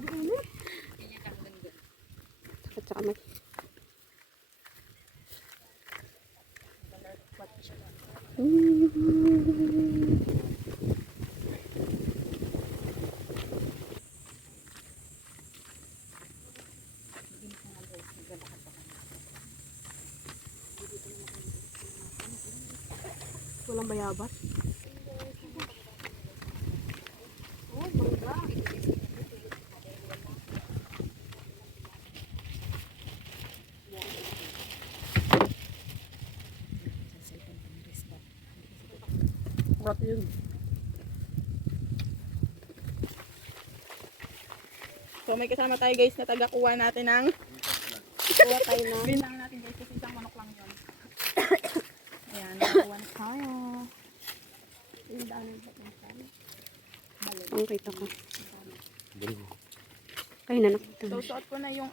Grabe init. At saka may... Walang bayabas. Oh, bangga. Sarap yun. So may kasama tayo guys na taga-kuha natin ng Kuha tayo na. binlang natin guys kasi isang manok lang yun. Ayan, nakakuha na tayo. Ang kita ko. Ay, nanakita So na siya. suot ko na yung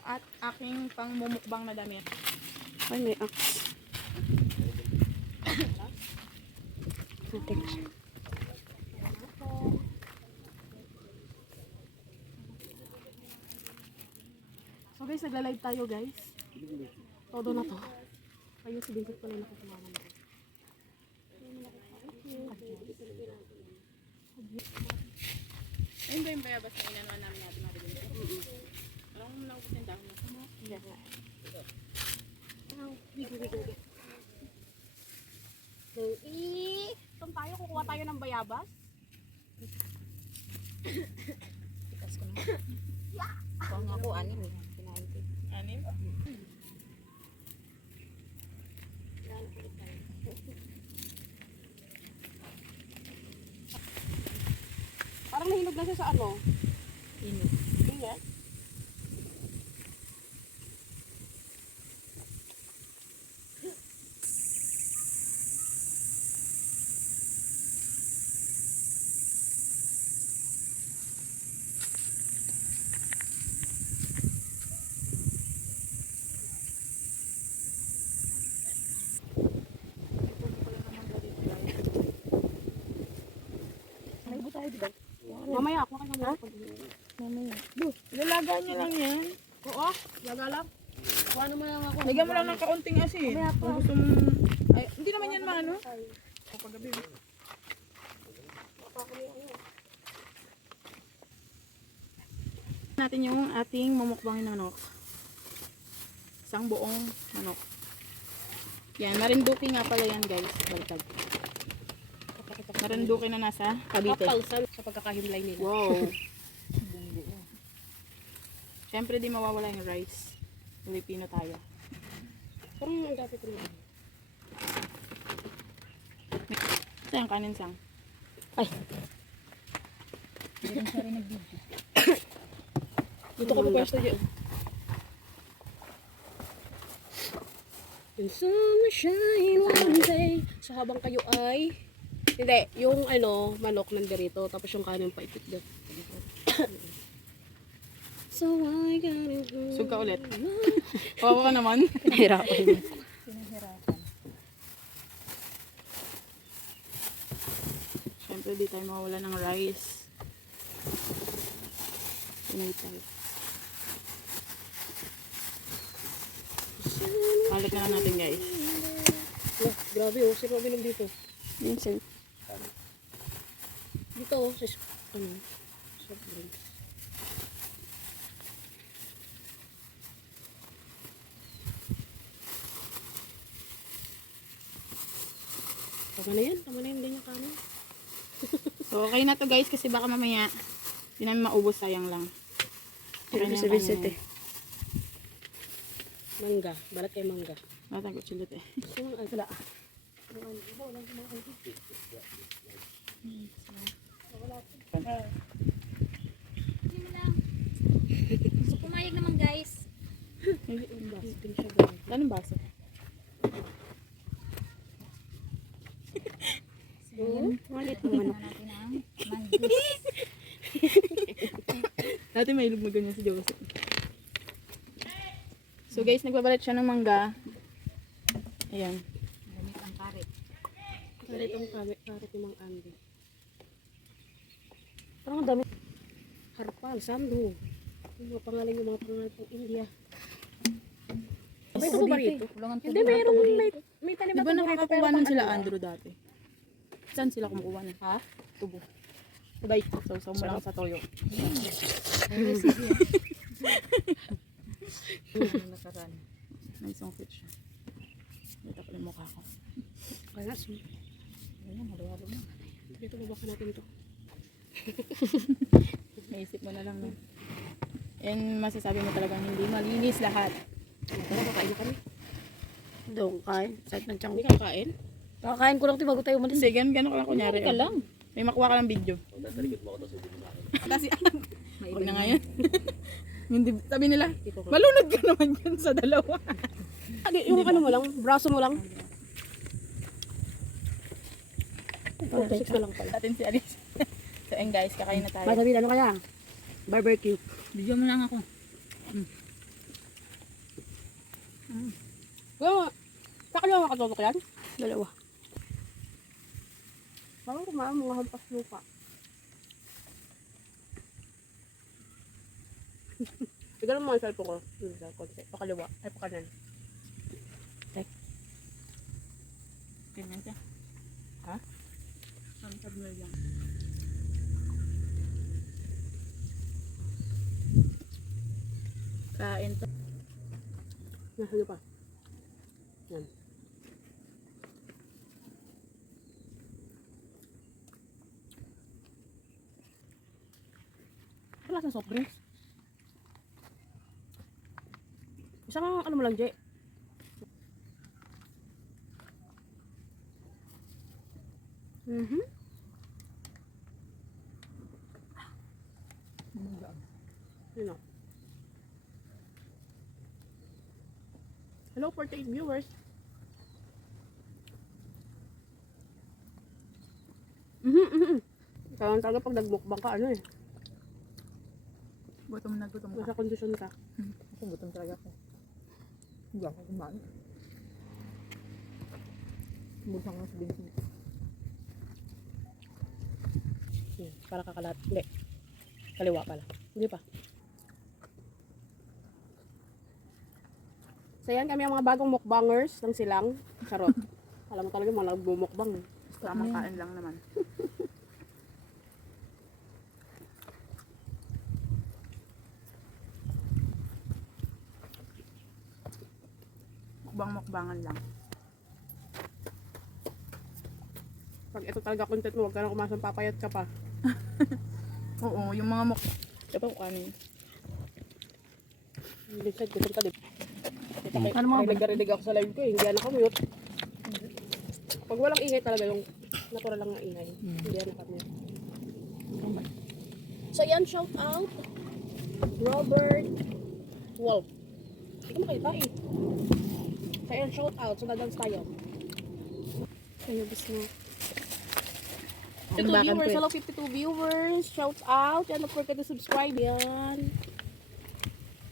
aking pangmumukbang na damit. Ay, may axe. Natin siya. So guys, nagla-live tayo guys. Todo na to. Ayun si Vincent pala yung nakukumaman ko. Ayun ba yung bayabas na inanuan namin natin natin? Alam mo na ako yung dahon na sa mga. Saan tayo? Kukuha tayo ng bayabas? Tikas ko na. Kuha nga po, anim eh. Kinain ko. Anim? Parang nahinog na siya sa ano? Inog. Ingat. Mamaya ako kayo mamaya. Mamaya. Lalaga niya lang yan. Oo, laga lang. Kuha naman lang ako. Lagyan mo lang ng kaunting asin. Kung gusto mo... Ay, hindi naman yan maano. Kapag gabi. Natin yung ating mamukbangin na manok. Isang buong manok. Yan, marinduki nga pala yan guys. Baliktad. Marinduki na nasa Cavite. Kapalsan sa pagkakahimlay nila. Wow. Siyempre di mawawala yung rice. Filipino tayo. Parang ang dapat rin. Ito yung kanin sang. Ay. Dito ko pupwesto dyan. Yung summer shine one day. So habang kayo ay... Hindi, yung ano, manok nandirito. Tapos yung kanin pa ipit dyan. So I gotta go. Sug ka ulit. Kawawa ka naman. Pinahirapan mo. Siyempre di tayo mawawala ng rice. Pinay tayo. Balik na lang natin guys. Oh, grabe oh, sino binom dito? Vincent. Dito oh, sa ano, soft drinks. Tama na yan ganyan kanin. So okay na to guys kasi baka mamaya hindi namin maubos, sayang lang. Okay na yung kanin. Mangga, balat kay mangga. Batang kutsilot eh. So, ay wala. So, pumayag naman guys. Anong baso? Malit mo manok. Natin ang manggis. Dati may ilog na ganyan si Joseph. So guys, nagbabalat siya ng mangga. Ayan. Gamit ang karet. Malit ang karet yung mga Andy. Parang ang dami. Harpal, sando. Yung mga pangalan yung mga pangalan pang India. May May tubo tubo ba dito. rito? Kulangan Hindi, mayroong may tanim Di na ba tubo rito, nakakakuha pero nun pang sila ano? Andrew dati? Saan sila kumukuha na? Ha? Tubo. Sabay, so mo lang sa toyo. Nakaraan. May isang fit siya. Dito pala yung mukha ko. Kaya, Ayan, halo-halo na. dito babaka natin to. Naisip mo na lang na. And masasabi mo talagang hindi malinis lahat. Tara, kakain na kami. Doon, kain. Sakit ng tiyan Hindi ko. ka kakain? Kakain ko lang ito bago tayo umalis. Kasi gano'n ka lang kunyari. Ka lang. May makuha ka lang video. Kasi, huwag na nga yan. Hindi, sabi nila, malunod ka naman yan sa dalawa. Yung ano mo lang, braso mo lang. Okay. 6 na lang pala. Sa atin si Alice. So, ayun guys, kakain na tayo. Masabi, ano kaya? Barbecue. Video mo lang ako. Kaya, kakalawa ka katutok yan? Dalawa. Parang kumain mga hampas lupa. Bigyan mo yung cellphone ko. Dun sa konti. Pakaliwa. Ay, pakanan. Ganyan siya. Ha? Ang sabi mo lang. Kain to. Nasa pa. Yan. Wala sa soft drinks. Isang ano mo lang, Jay. Mhm. Yun o. Hello, 48 viewers. Kaya talaga pag nagmukbang ka, ano eh. Gutom na gutom ka. Nasa kondisyon ka. Ako gutom talaga ako. Hindi ako kumain. Busang na sa bensin. Para kakalat. Hindi. Kaliwa pala. Hindi pa. So yan kami ang mga bagong mukbangers ng silang. Charot. Alam mo talaga mga nagbumukbang eh. Tamang kain lang naman. Mukbang-mukbangan lang. Pag ito talaga content mo, huwag ka na kumasang papayat ka pa. Oo, yung mga Diba kung ano yun? Hindi side, gutom ka din. Ano mga ba? Nagkarinig ako sa live ko eh. Hindi na kamute. Pag walang ingay talaga, yung natural lang na ingay. Hindi na kamute. So yan, shout out. Robert Wolf. Hindi ko makita eh. So yan, shout out. So na-dance tayo. Ayun, bis na. 52 viewers. Hello, 52 viewers. Shout out. Yan, don't forget to subscribe. Yan.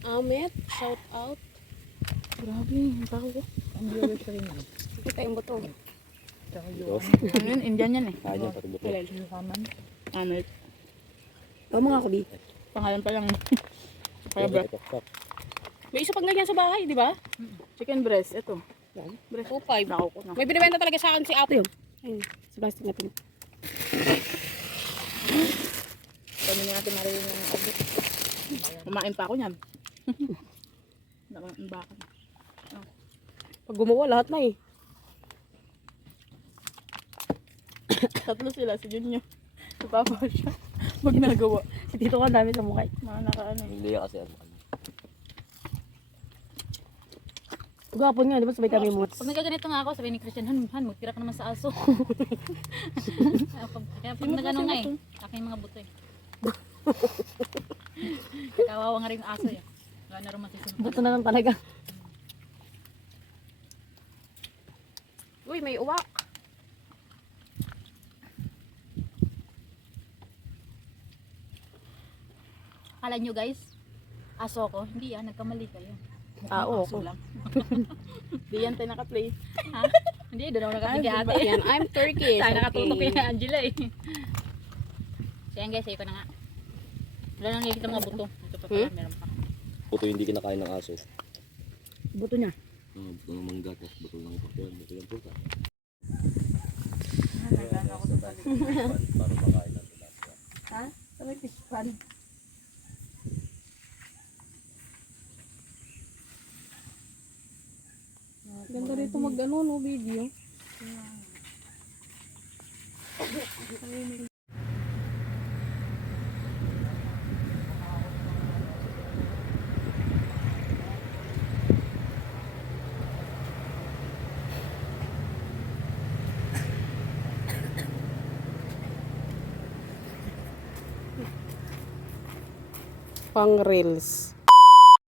Amit, shout out. Grabe, ang tao ko. Ang viewers ko rin. Kita yung buto. Ano yun? Indian yan eh. Halal. Ano? O mga kubi. Pangalan pa lang. Kaya breast. May isa pang ganyan sa bahay, di ba? Chicken breast. Ito. Yan. Breast 2.5. Nako ko na. May binibenta talaga sa akin si ate yun. Ayun, sa plastic natin. Kami ni Ate Maria yung abot. Kumain pa ako niyan. Ang baka. Pag gumawa, lahat na eh. Tatlo sila. Si Junyo. Si Papa siya. Pag nagawa. Si Tito ka, ang dami sa mukha. Mga nakaano. Hindi kasi ano. Gapon nga, di ba sabay kami mo? Pag nagaganito nga ako, sabi ni Christian, Han, magtira ka naman sa aso. Kaya pag nagano nga eh, aking mga buto eh. Kawawa nga rin yung aso eh. Gano'n na rin masisunod. Buto na lang talaga. Uy, may uwak. Akala nyo guys, aso ko, hindi nagkamali kayo. Oo. Aso lang. Di yan tayo naka-play. Ha? Hindi, doon ako nakatingin ate. Yan, I'm Turkish. Tayo nakatutok okay. kay Angela eh. So yan guys, ayun ko na nga. Wala nang nakikita mga buto. Ito pa pala, meron pa. buto hindi kinakain ng aso. Buto niya. Buto ng mangga, tapos buto ng ipakyan, buto ng puta. Para makain ng tilapia. Ha? Sa may fish pond. Ganda rito mag ano, no, video. Pang reels.